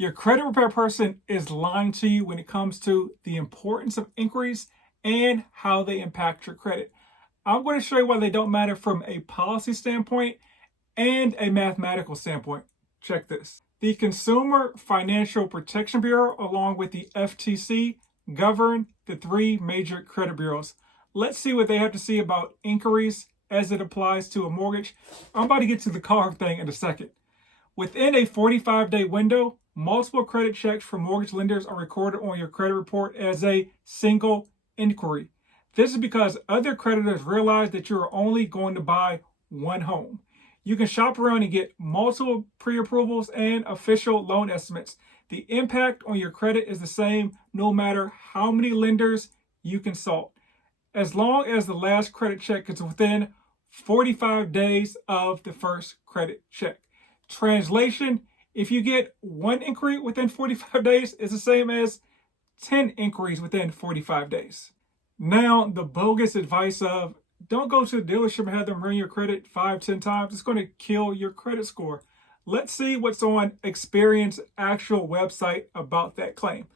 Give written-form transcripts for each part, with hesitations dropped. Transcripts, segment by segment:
Your credit repair person is lying to you when it comes to the importance of inquiries and how they impact your credit. I'm going to show you why they don't matter from a policy standpoint and a mathematical standpoint. Check this. The Consumer Financial Protection Bureau, along with the FTC, govern the three major credit bureaus. Let's see what they have to say about inquiries as it applies to a mortgage. I'm about to get to the car thing in a second. Within a 45-day window, multiple credit checks from mortgage lenders are recorded on your credit report as a single inquiry. This is because other creditors realize that you are only going to buy one home. You can shop around and get multiple pre-approvals and official loan estimates. The impact on your credit is the same no matter how many lenders you consult, as long as the last credit check is within 45 days of the first credit check. Translation, if you get one inquiry within 45 days, it's the same as 10 inquiries within 45 days. Now, the bogus advice of don't go to the dealership and have them run your credit 5-10 times. It's going to kill your credit score. Let's see what's on Experian's actual website about that claim.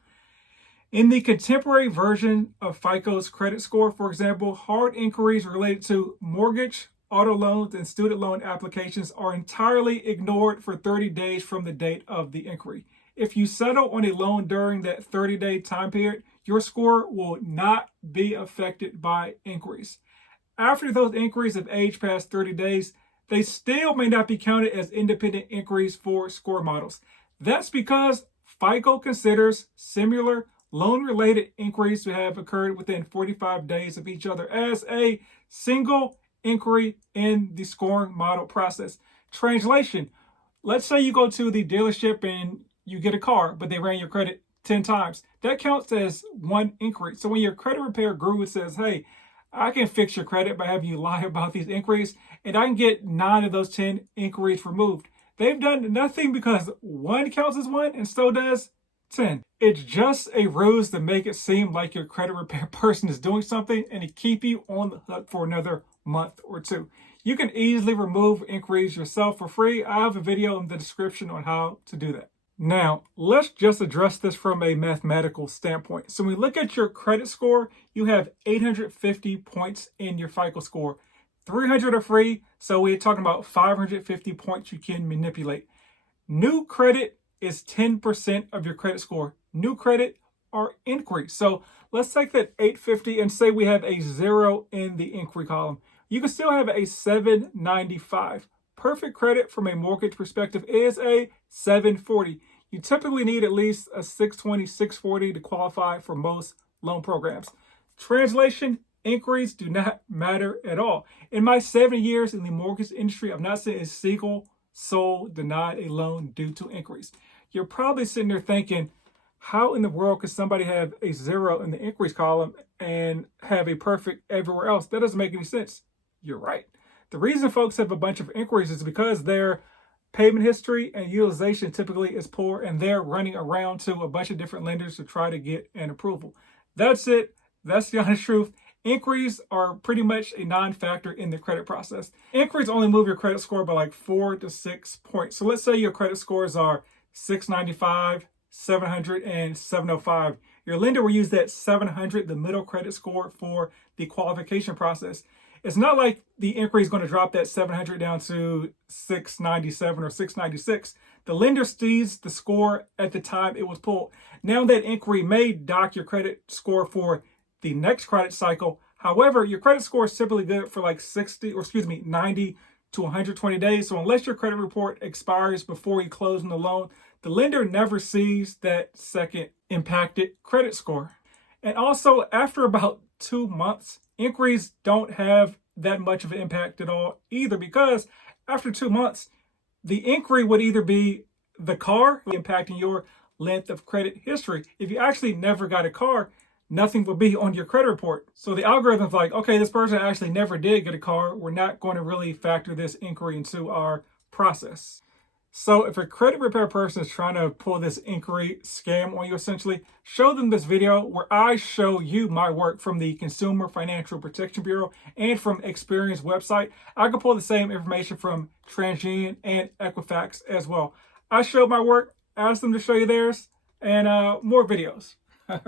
In the contemporary version of FICO's credit score, for example, hard inquiries related to mortgage, auto loans, and student loan applications are entirely ignored for 30 days from the date of the inquiry. If you settle on a loan during that 30-day time period, your score will not be affected by inquiries. After those inquiries have aged past 30 days, they still may not be counted as independent inquiries for score models. That's because FICO considers similar loan-related inquiries to have occurred within 45 days of each other as a single inquiry in the scoring model process. Translation, let's say you go to the dealership and you get a car, but they ran your credit 10 times. That counts as one inquiry. So when your credit repair guru says, hey, I can fix your credit by having you lie about these inquiries, and I can get 9 of those 10 inquiries removed, they've done nothing because one counts as one and so does 10. It's just a ruse to make it seem like your credit repair person is doing something and to keep you on the hook for another month or two. You can easily remove inquiries yourself for free. I have a video in the description on how to do that. Now, let's just address this from a mathematical standpoint. So when we look at your credit score, you have 850 points in your FICO score. 300 are free, so we're talking about 550 points you can manipulate. New credit is 10% of your credit score. New credit are inquiries. So let's take that 850 and say we have a 0 in the inquiry column. You can still have a 795. Perfect credit from a mortgage perspective is a 740. You typically need at least a 620, 640 to qualify for most loan programs. Translation, inquiries do not matter at all. In my 7 years in the mortgage industry, I've not seen a single soul denied a loan due to inquiries. You're probably sitting there thinking, how in the world could somebody have a 0 in the inquiries column and have a perfect everywhere else? That doesn't make any sense. You're right. The reason folks have a bunch of inquiries is because their payment history and utilization typically is poor and they're running around to a bunch of different lenders to try to get an approval. That's it. That's the honest truth. Inquiries are pretty much a non-factor in the credit process. Inquiries only move your credit score by like 4 to 6 points. So let's say your credit scores are 695, 700, and 705. Your lender will use that 700, the middle credit score, for the qualification process. It's not like the inquiry is going to drop that 700 down to 697 or 696. The lender sees the score at the time it was pulled. Now that inquiry may dock your credit score for the next credit cycle. However, your credit score is typically good for like 90 to 120 days. So unless your credit report expires before you close on the loan, the lender never sees that second impacted credit score. And also, after about 2 months, inquiries don't have that much of an impact at all either, because after 2 months, the inquiry would either be the car impacting your length of credit history. If you actually never got a car, nothing will be on your credit report. So the algorithm's like, okay, this person actually never did get a car. We're not going to really factor this inquiry into our process. So if a credit repair person is trying to pull this inquiry scam on you, essentially, show them this video where I show you my work from the Consumer Financial Protection Bureau and from Experian's website. I can pull the same information from Transunion and Equifax as well. I showed my work. ask them to show you theirs, and more videos.